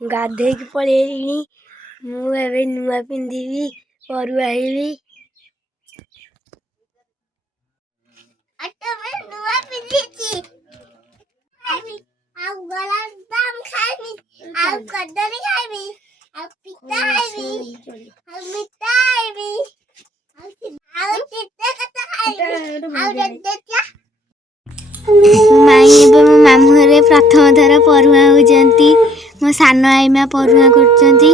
गाधे की पळेइनी मु एबे नुआ पिंदीबी परुआ हेबी अटे में नुआ पिंदीची खाइबी आ गलास दाम खाइबी आ कदरी खाइबी आ पिता खाइबी आ मिठा खाइबी आ चित्ते कता खाइबी आ दद्दचा माई एबे मो मामू घरे प्रथम थर परुआ होजंती मो सान आईमा परुआ करचंती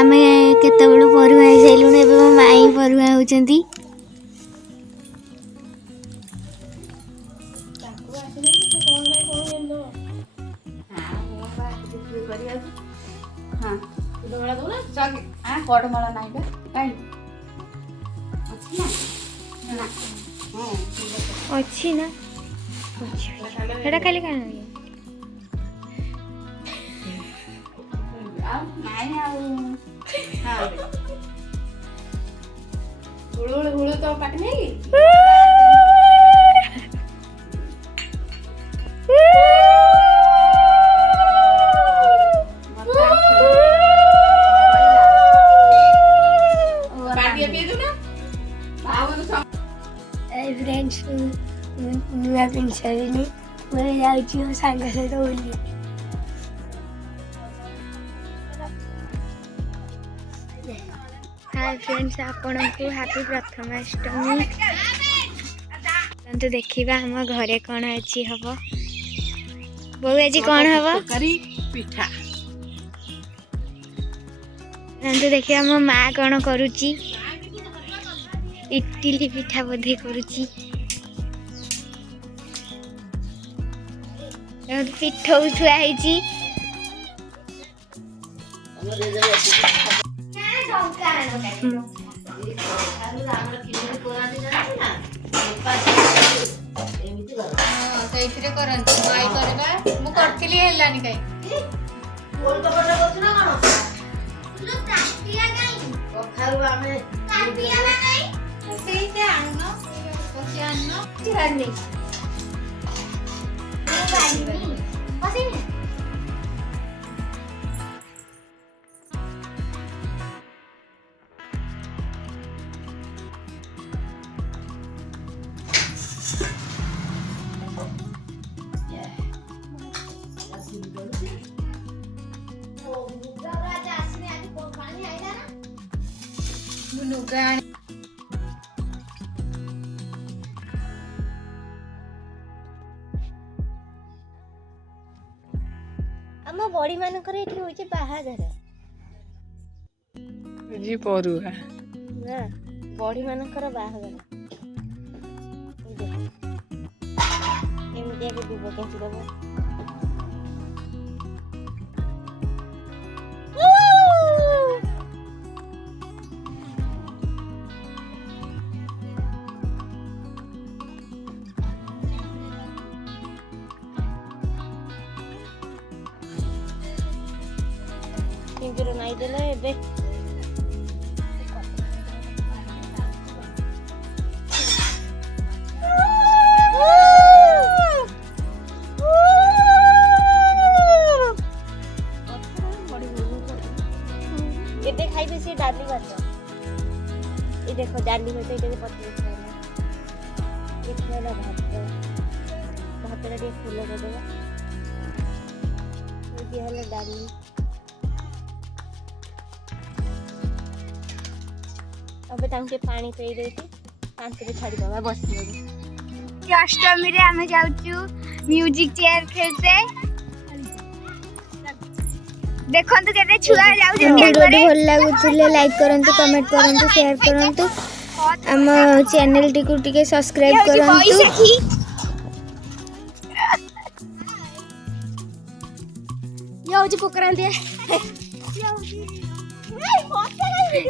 आमे केते बळु परुआ हे सैलुने एबे मो माई परुआ होजंती हां दोळा दोना जागे हां कोडमाला नाही का काय अच्छी ना हां अच्छी ना हेडा खाली का नाही हां हुळू तो पाट नाही फ्रेंड्स नुआ पिन सैनी मैं जाउची हो सांग सहित बोली हाय फ्रेंड्स आपण को हैप्पी प्रथमाष्टमी तो देखिबा हम घरे कोन अछि हबो बौ आज कोन हबो करी पिठा तो देखिबा हम मां कोन करूची इडली पिठा बोधे करूची पिठौ छुआ ହେଇची ସେଇଥିରେ କରନ୍ତି ମାଇ କରିବା ମୁଁ କରିଥିଲି ହେଲାନି କାଇ କୋଲ କପଟା କରୁଛ ନା କଣ लो କାଟିଆ କାଇ କଖାରୁ ଆମେ କାଟିଆ ନାଇଁ ସେଇତେ ଆଣନ କସି ଆଣନ ଚିରାନି ମୁଁ ବାଲିନି କସିନି हम बड़ी मानकर एठी होइचे बाहागर जी परुआ ना बड़ी मानकर बाहागर एमतिया के दुबो केंची दबो सिंदूर नाई देले एबे एबे खाइबे से डाली भात ए देखो डाली में तो इटे पत्ती खाइला इठला भात भातरा दे फूल दे देबा ये हला डाली अबे तांके पानी पेई देती शांति रे छाड़ी दबा बस अष्टमी रे हमें जाउचू म्यूजिक चेयर खेलते देखो तो केते छुआ जाउ जे वीडियो भल लागुतले लाइक करंतु कमेंट करंतु शेयर करंतु हम चैनल टिकु टिके सब्सक्राइब करंतु यो जी पोकरान दे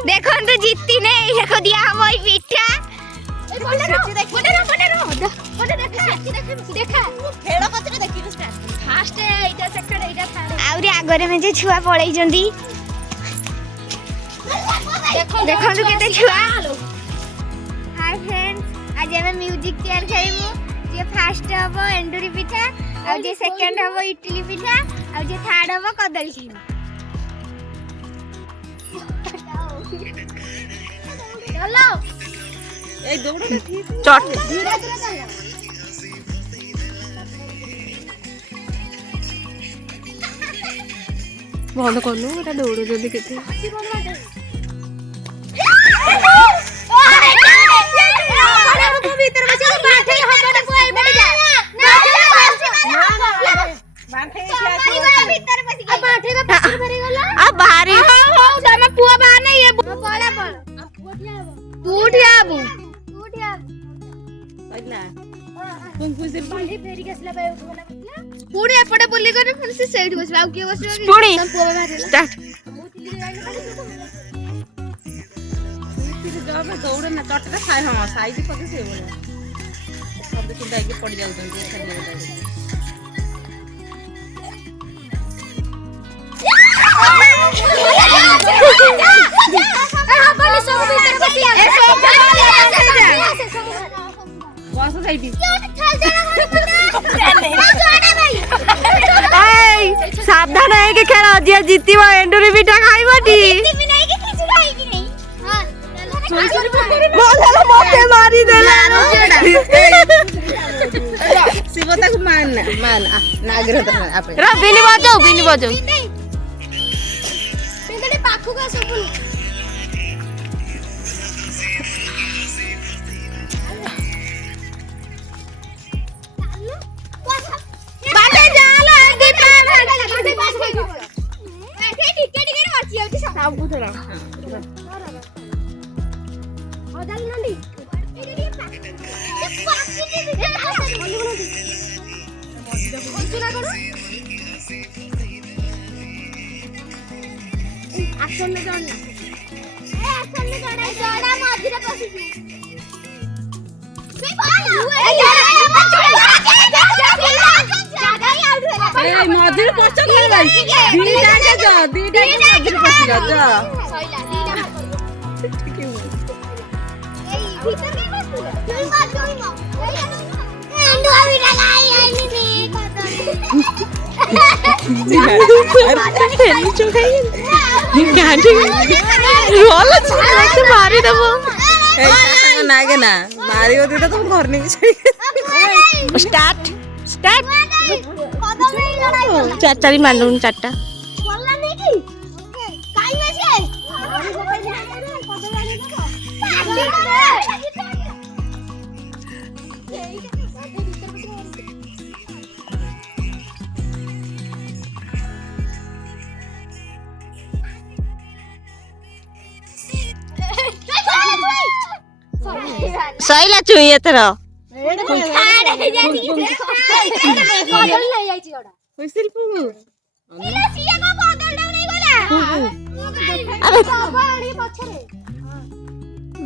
देखो तो जीती नहीं देखो दिया हम वही पिठा आगरे में छुआ पड़े देखो तो केते छुआ हाय फ्रेंड्स आज हम म्यूजिक चेयर खेलमु जे फर्स्ट हबो एंडुरी पिठा आ जे सेकंड हबो इडली पिठा आ जे थर्ड ନେବ କଦଳୀ ଖାଇବ। ଚାଲ এই দৌড়টা ঠিক চট ଧୀରେ ଧୀରେ ଚାଲ। বন্ধ করনু এটা দৌড়ুଛନ୍ତି କେତେ आ बाहरी तमे पुआ बाहर नहीं है तू उठिया आबू पुणी एपटे बुली कर फिर से सेठी बसबा आ किए बसबा पुणी पुआ बाहर स्टार्ट ଦୌଡେ ନା ଚଟଟା ଖାଇ ହଁ ସାଇଜ ପକେ ସେ ଭଳିଆ ସବୁ ସୁଧା ହେଇକି ପଡି ଯାଉଛନ୍ତି ବସ ସେଇଠି सावधान है के खेल जिया जीती एंडुरी पिठा खाइबटी मते मारी देला ଶିବତା କୁ ମାନ ମାନ ନାଗର ତ ଆପେ रा बिनी बजाओ ପିନ୍ଧଡି ପାଖକୁ ଆସ ବୁଲି। बाटे जाला दीपा बैठे टिके टिके बची जाउची सब बुथरा अदाल नंदी एक्शन में जाना एक्शन में जाना जाना मझिरे पसिजी ମଝିରେ ପଛ ଦିଟା ଯା ଦିଟା ମଝିରେ ପଶି ଯା ଯା मारी दबो नागे ना मारी होती तो तुम घर नहीं स्टार्ट स्टार्ट चार चारी मांडून चारटा सैला चुई एथर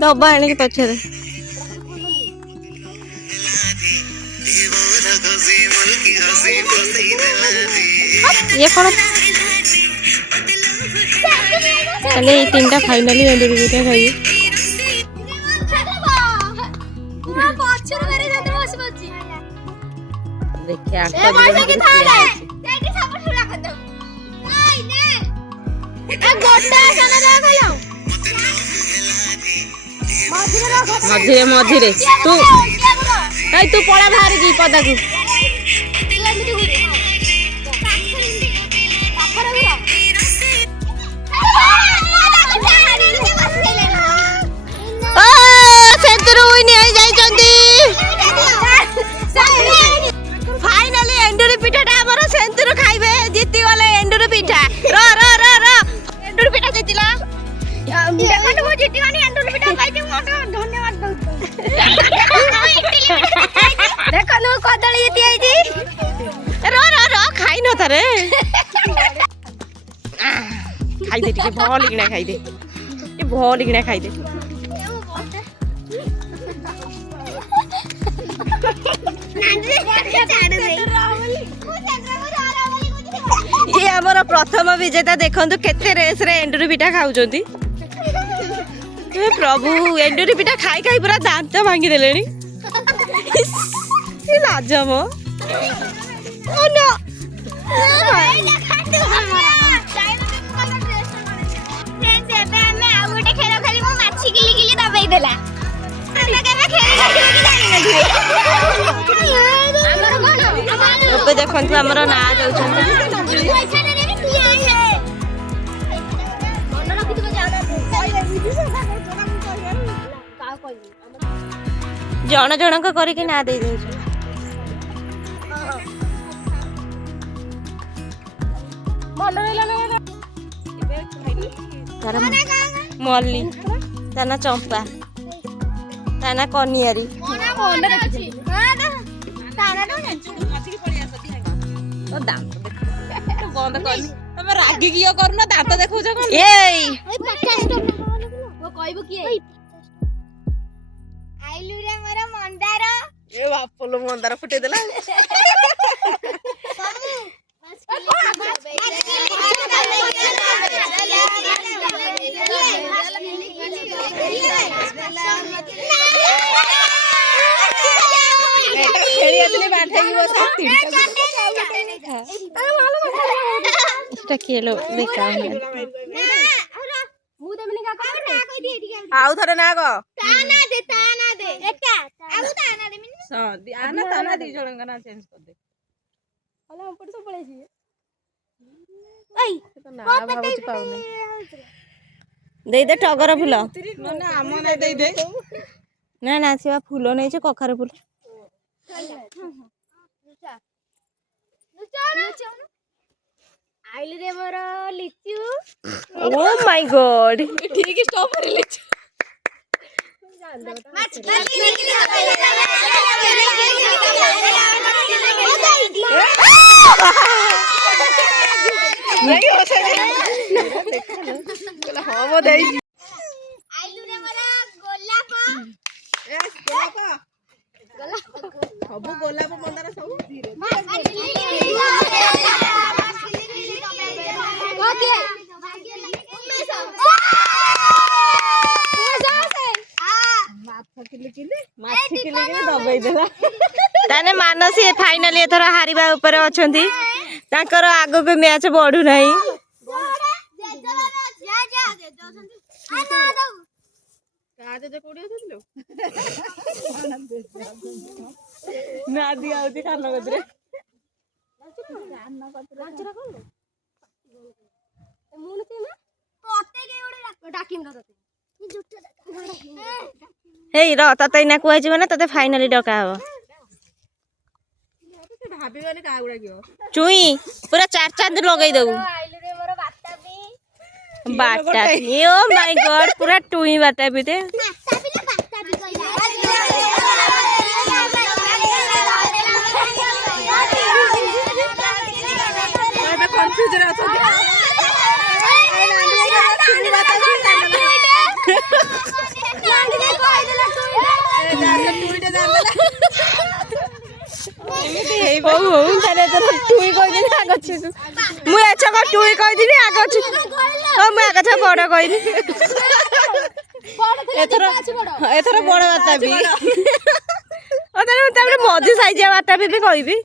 दबा आने के पछरे ये कौन चले ये तीन टा फाइनली एंडुरी पिठा खाइए देखिए मझिरे मझिरे तू तू पड़ा बाहर की पदा को फाइनली एंडुरी पिठाटा हमर सेंतुर खाइबे जीती वाले एंडुरी पिठा रो रो रो रो एंडुरी पिठा जीतिला देखो वो जीती वाली एंडुरी पिठा खाइते मोटा धन्यवाद दउ देखो नु कदली जीती आइजी रो रो रो खाइ न थरे खाइ दे टिके भल लिगना खाइ दे ए भल लिगना खाइ दे ये हमर प्रथम विजेता देखंतु केते रेस रे एंडुरी पिठा खाउचंती हे प्रभु एंडुरी पिठा खाई खाई पूरा दांत भांगी देलेनी लाजम ओ नो ଦେଖନ୍ତୁ ଆମର ନାଁ ଦଉଛନ୍ତି। ଜଣ ଜଣଙ୍କ କରିକି ନାଁ ଦେଇ ଦଉଛୁ। ତାର ମଲ୍ଲି, ତା ନା ଚମ୍ପା, ତା ନା କନିଆରୀ। ବନ୍ଦ କରନି ତମେ ରାଗିକି ଇଏ କରୁନ ଦାନ୍ତ ଦେଖଉଛ କଣ? ଏଇ କହିବୁ କିଏ? ଆଇଲୁରେ ମୋର ମନ୍ଦାର। ଏ ବାପଲୋ ମନ୍ଦାର ଫୁଟେଇ ଦେଲା। ଖେଳି ଆସିଲେ ବାଣ୍ଠେଇକି ବସା ଏଟା କିଏ ଲୋ ଦେଖା ଆଉ ଥରେ ନା କ ଦି ଜଣଙ୍କ ନା ଚେଞ୍ଜ କରିଦେ। ଦେଇଦେ ଟଗର ଫୁଲ। ଆମ ନା ଦେଇଦେ। ନା ନା ସେ ବା ଫୁଲ ନେଇছে କଖାରୁ ଫୁଲ। ଆଇଲୁରେ ମୋର ଲିଚୁ। ଓ ମାଇ ଗଡ୍। ଠିକ ଷ୍ଟପ୍ ଲିଚୁ। ହଁ ମୋ ଦେଇ ଆଇଲୁରେ ମୋର ଗୋଲାପ। ସବୁ ଗୋଲାପ ମନ୍ଦାର ସବୁ ତାହେଲେ ମାନସୀ ଫାଇନାଲି ଏଥର ହାରିବା ଉପରେ ଅଛନ୍ତି। ତାଙ୍କର ଆଗକୁ ମ୍ୟାଚ୍ ବଢୁନାହିଁ। ନା ଦିଆ ହଉଛି କାନ କତିରେ। ହେଇ ର ତତେ ଏଇନା କୁହାଯିବ ନା ତତେ ଫାଇନାଲି ଡକା ହବ। ଭାବିବନି କାହାକୁ ଡାକିବ। ଚୁଇଁ ପୁରା ଚାର ଚାନ୍ଦ ଲଗେଇ ଦବୁ। ବାଟାପି ଓ ମାଇ ଗଡ୍ ପୁରା ଟୁଇଁ ବାଟାପି ଟେ। କନଫ୍ୟୁଜରେ ଅଛନ୍ତି। ମୁଁ ଏଛକ ଟୁଇ କହିଦେବି ଆଗ ମୁଁ ଆଗ ବଡ କହିବି। ଏଥର ବଡ ବାତାବି। ତାପରେ ମଝି ସାଇଜିଆ ବାତାବି ବି କହିବି।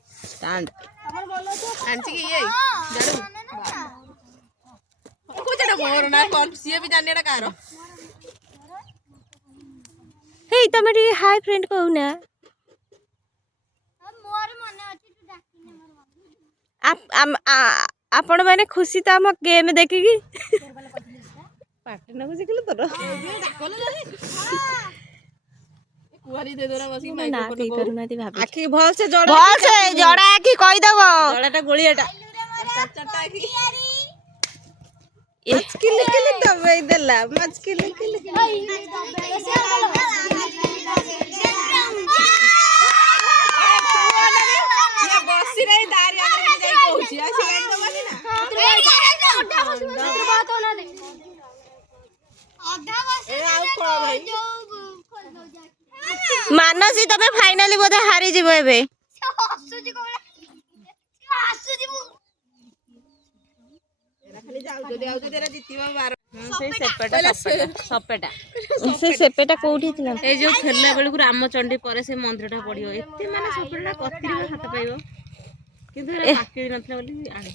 ହେଇ ତମେ ଟିକେ ହାଇ ଫ୍ରେଣ୍ଡ କହୁନା। ଆପଣ ମାନେ ଖୁସି ତ ଆମ ଗେମ୍ ଦେଖିକି। ଆଖି ଭଲସେ ଜଡା ଆଖି କହିଦବ। ଜଡାଟା ଗୋଳିଆଟା ଦବେଇ ଦେଲା ମାଚକିଲି କିଲି ବସି ରହି ଦାରି ଆଗରେ ଯାଇ କହୁଛି ଆଉ ସେ ଦବନି ନା। ମାନସୀ ତମେ ଫାଇନାଲି ବୋଧେ ହାରିଯିବ ଏବେ। ସେପେଟା କୋଉଠି ଥିଲା? ଏଇ ଯୋଉ ଫେରିଲା ବେଳକୁ ରାମଚଣ୍ଡୀ ପରେ ସେ ମନ୍ଦିରଟା ପଡିବ। ଏତେ ମାନେ ସେପେଟା କତିରିବ ହାତ ପାଇବ କିନ୍ତୁ ପାକେଇ ନଥିଲା ବୋଲି ଆଣି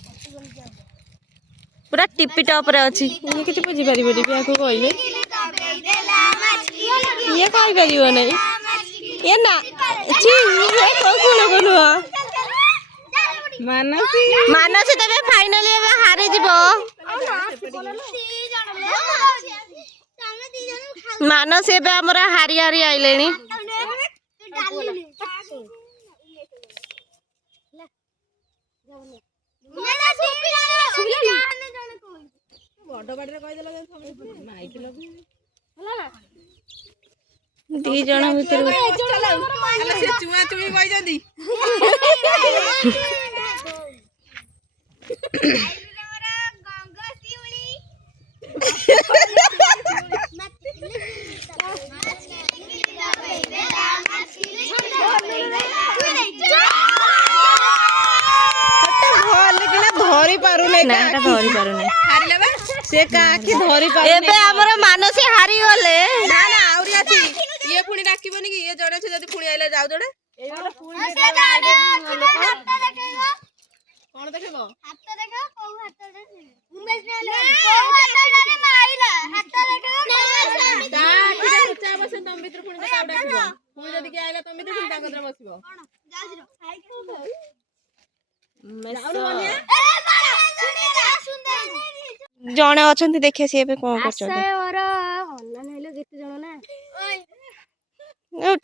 ପୁରା ଟିପି ଟପ ରେ ଅଛି। କିଛି ବୁଝିପାରିବନି ୟାକୁ କହିଲେ ଇଏ କହିପାରିବ ନାହିଁ। ଇଏ ନା ନୁହଁ ମାନସୀ ତେବେ ଫାଇନାଲି ଏବେ ହାରିଯିବ। ମାନସୀ ଏବେ ଆମର ହାରି ହାରି ଆଇଲେଣି। ଦି ଜଣ ଭିତରେ ଧରି ପାରୁନି ସେ କାକି ଧରି ପାରୁନି। ଏବେ ଆମର ମାନସୀ ହାରିଗଲେ। ନା ନା ଆହୁରି ଅଛି ଇଏ ପୁଣି ଡାକିବନି କି ଇଏ ଜଣେ ଅଛି ଯଦି ପୁଣି ଆଇଲେ ଯାଉ ଜଣେ କଣ ଦେଖେଇବ ପୁଣି ଯଦି କିଏ ଆଇଲା ତମେ ପୁଣି ତାଙ୍କ କତିରେ ବସିବ। ଜଣେ ଅଛନ୍ତି ଦେଖିଆ ସିଏ ଏବେ କଣ କରୁଛନ୍ତି।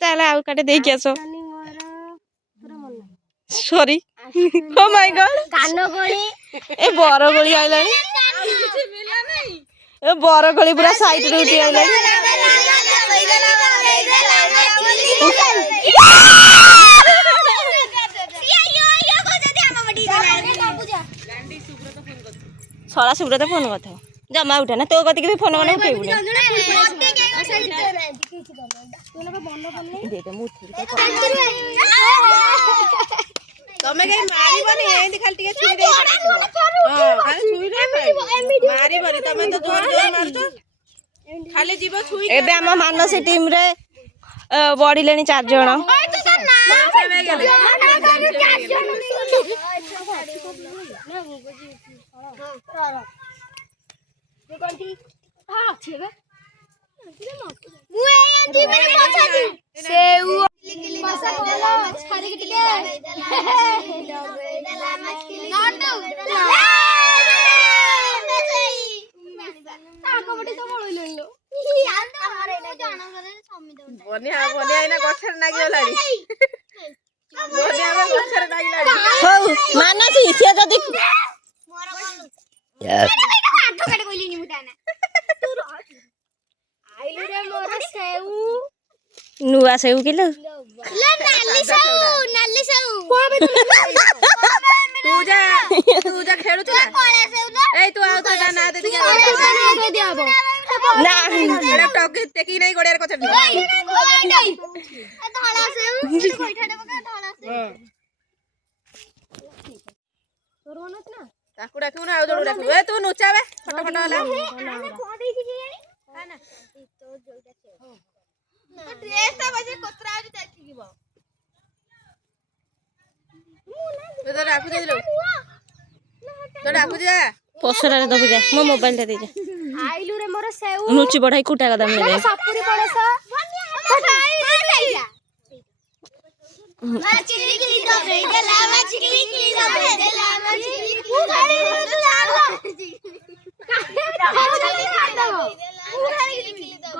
ତାହେଲେ ଆଉ କାଟେ ଦେଇକି ଆସ। ସରି ଓ ମାଇ ଗଡ୍ ଏ ବରଗୋଳି ଆଇଲାଣି। ଏ ବରଗୋଳି ପୁରା ସାଇଡ ରେ ଉଠି ଆଇଲାଣି। ଶଳା ସୁବ୍ରତ ଫୋନ କରିଥିବ ଜମା ଉଠା ନା ତୋ କତିକି ବି ଫୋନ କଲେ ଉଠେଇବୁନି। ତମେ କାଇଁ ମାରିବନି ଏମିତି ଖାଲି ଟିକେ ଛୁଇ ଦେଇ ମାରିବନି ତମେ ତ ଜୋର ଜୋର ମାରୁଛ ଖାଲି ଯିବ ଛୁଇ। ଏବେ ଆମ ମାନସୀ ଟିମ ରେ ବଢିଲେଣି 4 ଜଣ। ବନିଆ ଏଇନା ଗଛରେ ଲାଗିଗଲାଣି। ଗଛରେ ଲାଗିଲାଣି। ହଉ ମାନସୀ ସିଏ ଯଦି ନୂଆ ସେଉ କିଲୋ ତୁ ଯା ଖେଳୁଛୁ ନା ଏଇ ତୁ ଆଉ ତା ନା ଦେ ନା ଟେକି ନାଇଁ ଗଡିଆରେ କଥା ତାକୁ ଡାକିବୁ ନା ଆଉ ଜଣକୁ ଡାକିବୁ। ଏ ତୁ ନୁଚାବେ ଫଟ ଫଟ ହେଲା। ପସରାରେ ଦବୁ ଯା ମୋ ମୋବାଇଲ ଟା ଦେଇଯା ନୁଚି ବଢାଇ କୁଟା କଥା ମିଳେ।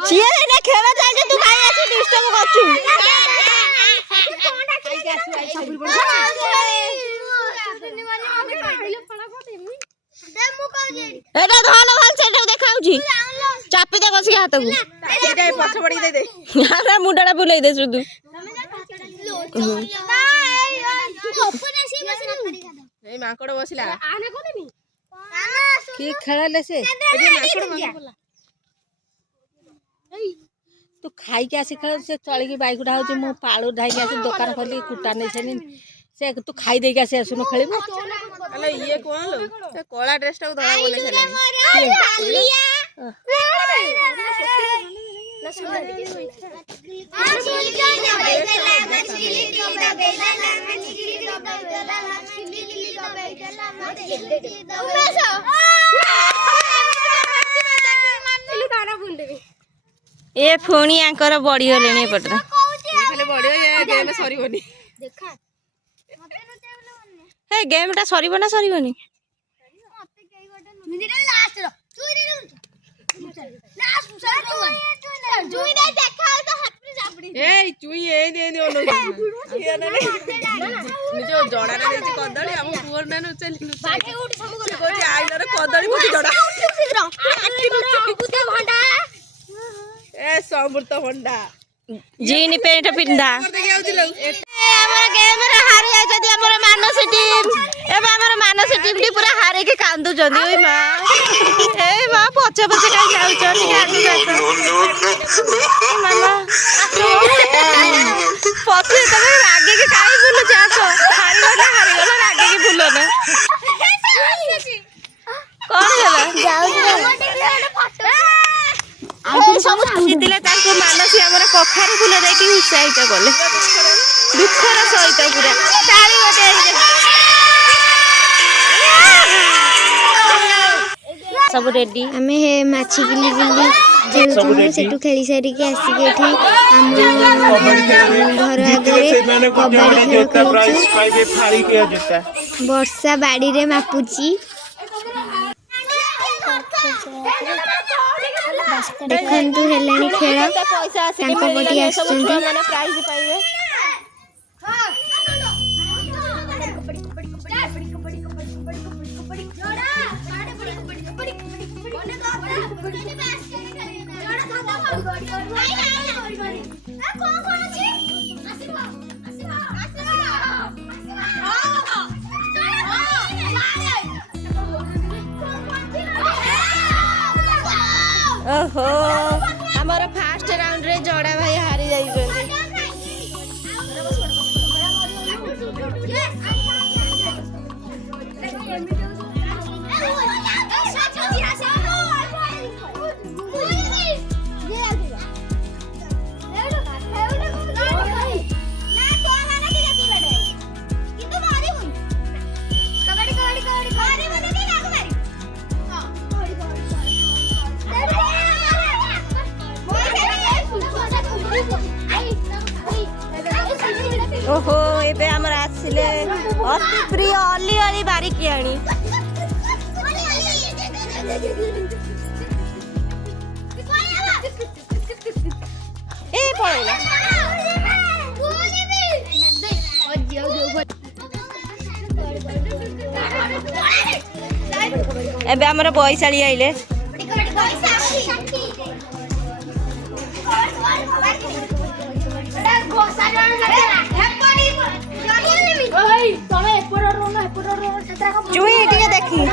ସିଏ ଏଇନା ଖେଳ ଚାଲିଛି ତୁ କାଇଁ ଆସି ଡିଷ୍ଟର୍ବ କରୁଛୁ। ଏଟା ଧନ ଭଲ ସେଟା ଦେଖାଉଛି ଚାପି ଦେ କସିକି ହାତକୁ ପଛ ପଡିକି ଦେଇଦେ ମୁଣ୍ଡ ଟା ବୁଲେଇ ଦେ ସୁଧୁ। ଏଇ ମାଙ୍କଡ ବସିଲା କି ଖେଳଲେ ସେ ତୁ ଖାଇକି ଆସି ଖେଳ ସେ ଚଳିକି ବାଇକୁଟା ହଉଛି ମୁଁ ପାଳୁ ଢାଇକି ଆସି ଦୋକାନ ଖୋଲି କୁଟା ନେଇ ସାରିନି ସେ ତୁ ଖାଇ ଦେଇକି ଆସି ଆସୁନୁ ଖେଳିବୁ। ଇଏ କଣ ସେ କଳା ଡ୍ରେସ ଟାକୁ ଧଳା ବନେଇ ସାରିଲାଣି। ଏ ପୁଣି ଆଙ୍କର ବଢିଗଲେଣି ଏପଟରେ। ଖାଲି ବଢିବ ସରିବନି। ଏ ଗେମ୍ ଟା ସରିବ ନା ସରିବନି? ଏଇ ଚୁଇ ଏଇନି ନିଜ ଜଡାରେ ଦେଇଛି କଦଳୀ ଆମ ପୁଅ ନାନୁ ଚାଲି କହୁଛି ଆଇଲାର କଦଳୀ ମତେ ଜଡା ଏ ସମୃତ ଭଣ୍ଡା जीन पेंट पिंधा हमर गेम रे हारि जाय जदी हमर मानस टीम एबे हमर मानस टीम टी पूरा हारे के कांदु जदी ओई मां ए मां पछे पछे काई जाउ छन आगु जात मामा पछे तबे आगे के काई बुलु जातो हारि गला आगे के बुलो ना कोन गेला जाउ सब जितिले ताको मानसी हमर कखार फूल देकी उत्साहित गले दुखर सहित पूरा ताली बटे सब रेडी आमे माछी गिली गिली जेउछन सेटू खेली सारी के आसी के एठी हम घर आगे कबड्डी खेलुछु वर्षा बाड़ी रे मापुची देखंतु हेलानी खेल तांको पटी आछंती माने प्राइज पाइबे ओहो हमर फास्ट राउंड रे जोड़ा भाई हारी जाई गले ओहो एबे हमर आसिले अति प्रिय अली अली बारीकी आनी ए पळेला एबे हमर बयसाली आइले चुई टिके देखी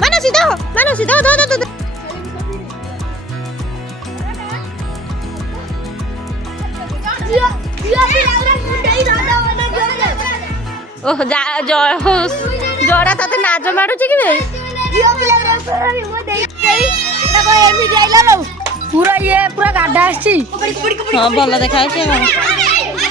मानो सीधा ओह जोड़ा तते नाच मारुची कि पूरा ये पूरा गाड्डा आछि हां भलो देखाय छै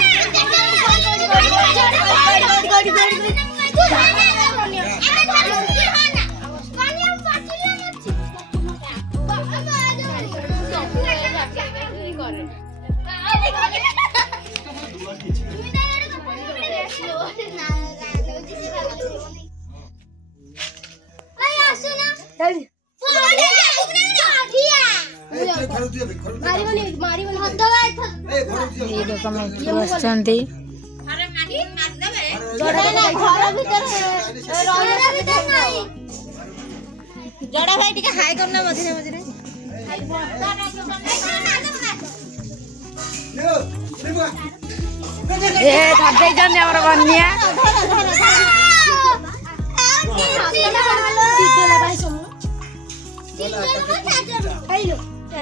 जोड़ा भाई टिके हाय करना मझे मझे ए थाटे जने हमर बनिया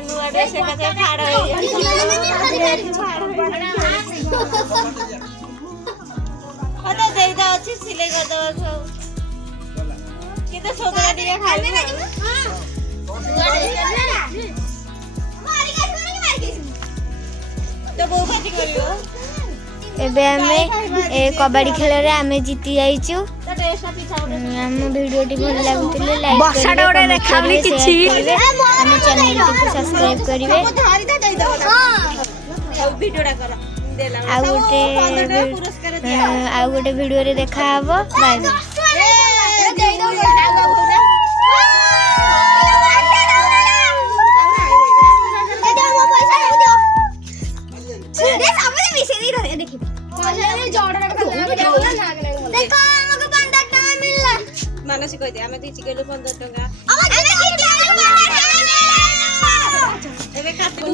नुआडे से कते फाड़ अते देइदा अछि सिले गदो सब किते सोदरा दिया खाइबे हां मारी के एबे आमे ए कबड्डी खेल रे आमे जीती जाइछु। हम वीडियो टी भल लागुतले लाइक बसाडा ओडे देखावनी किछि हम चैनल को सब्सक्राइब करिवे। आ गोटे वीडियो रे देखा हबो। Bye bye. ମାନସି କହିଦେ ଆମେ ଦେଇଛି କହିଲୁ 15 ଟଙ୍କା ଆମେ ଏବେ ଖାତିବୁ